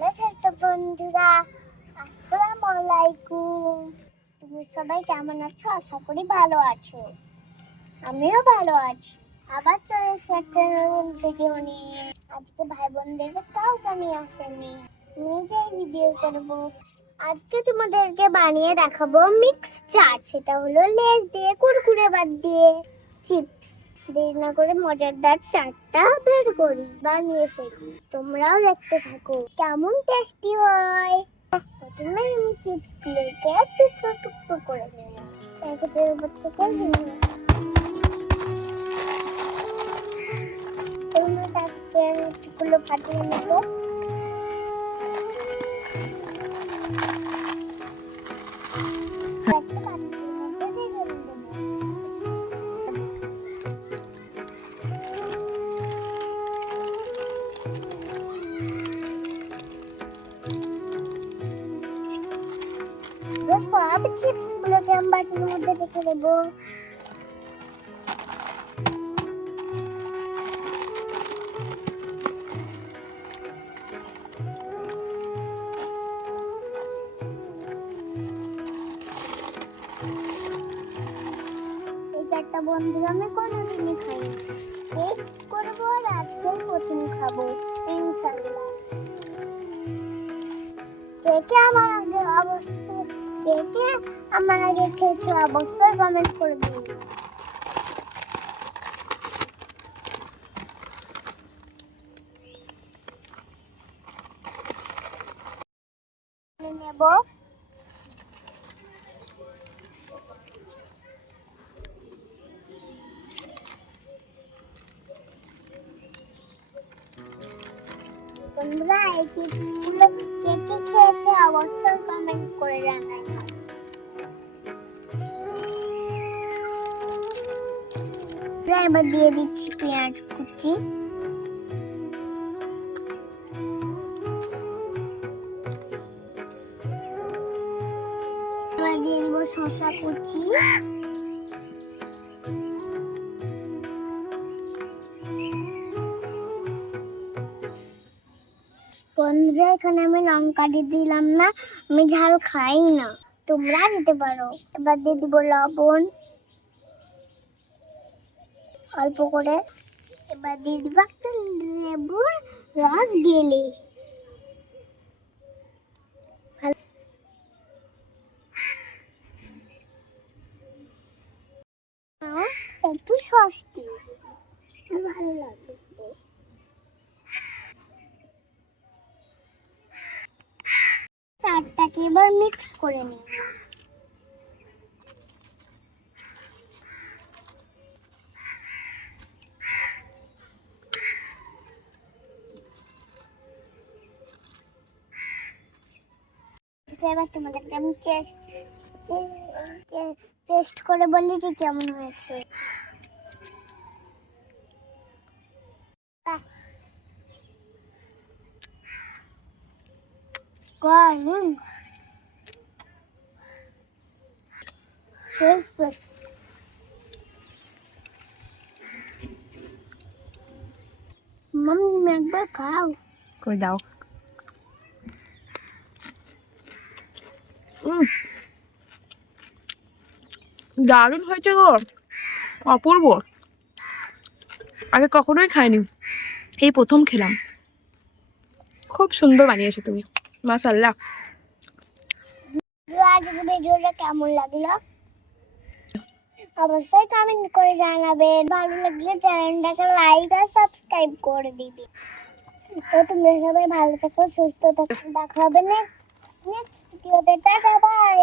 Hello ছোট্ট বন্ধুরা, আসসালামু আলাইকুম। তুমি সবাই কেমন আছো? আশা করি ভালো আছো। আমিও ভালো আছি। আবার চলে এসেছি একটা নতুন ভিডিও নিয়ে। আজকে ভাই বোনদের কাউকে নিয়ে আসেনি নিজেই ভিডিও করব। আজকে তোমাদেরকে বানিয়ে দেখাবো মিক্স চাট। সেটা হলো লেজ দিয়ে, কুরকুরে বাদ দিয়ে, চিপস। দেরি না করে মজাদার চাটটা বের করি, বানিয়ে ফেলি। তোমরাও দেখতে থাকো, কেমন টেস্টি হয়। প্রথমে আমি চিপস গুলোকে টুকরো টুকরো করে নেব। প্যাকেটের উপর থেকে একটা পাত্রের এবার সব চিপস গুলোকে আমি বাটির মধ্যে রেখে দেবো চারটা বন্ধু আমি কোনোদিনই খাইনি। এই করব আর আজকে প্রথম খাব ইনশাল্লাহ কে কে আমার আগে অবশ্যই কে কে আমার আগে খেয়েছো অবশ্যই কমেন্ট করবে। নেব। তোমরা এই চিপসগুলো কে কে খেয়েছো অবশ্যই কমেন্ট করে জানাই। এবার দিয়ে দিচ্ছি পেঁয়াজ কুচি। এবার দিয়ে দিব শসা কুচি। বন্ধুরা, এখানে আমি লঙ্কা দিয়ে দিলাম না, আমি ঝাল খাই না। তোমরা দিতে পারো। এবার দিয়ে দিব লবণ। অল্প করে। এবার দিয়ে দিব একটা লেবুর রস গেলে। একটু সস্তি ভালো লাগবে এবার মিক্স করে নিই। এবার তোমাদেরকে আমি চেস্ট করে বলি যে কেমন হয়েছে। আহ। মাম্মি একবার খাও কই দাও উম, দারুণ হয়েছে গো। অপূর্ব। আগে কখনোই খাইনি। এই প্রথম খেলাম। খুব সুন্দর বানিয়েছো তুমি। মাসাল্লাহ আজকে ভিডিওটা কেমন লাগল? অবশ্যই কমেন্ট করে জানাবেন। ভালো লাগলে চ্যানেলটাকে লাইক আর সাবস্ক্রাইব করে দিবি। তো তোমরা সবাই ভালো থাকো, সুস্থ থাকো। দেখা হবে নেক্সট ভিডিওতে টাটা বাই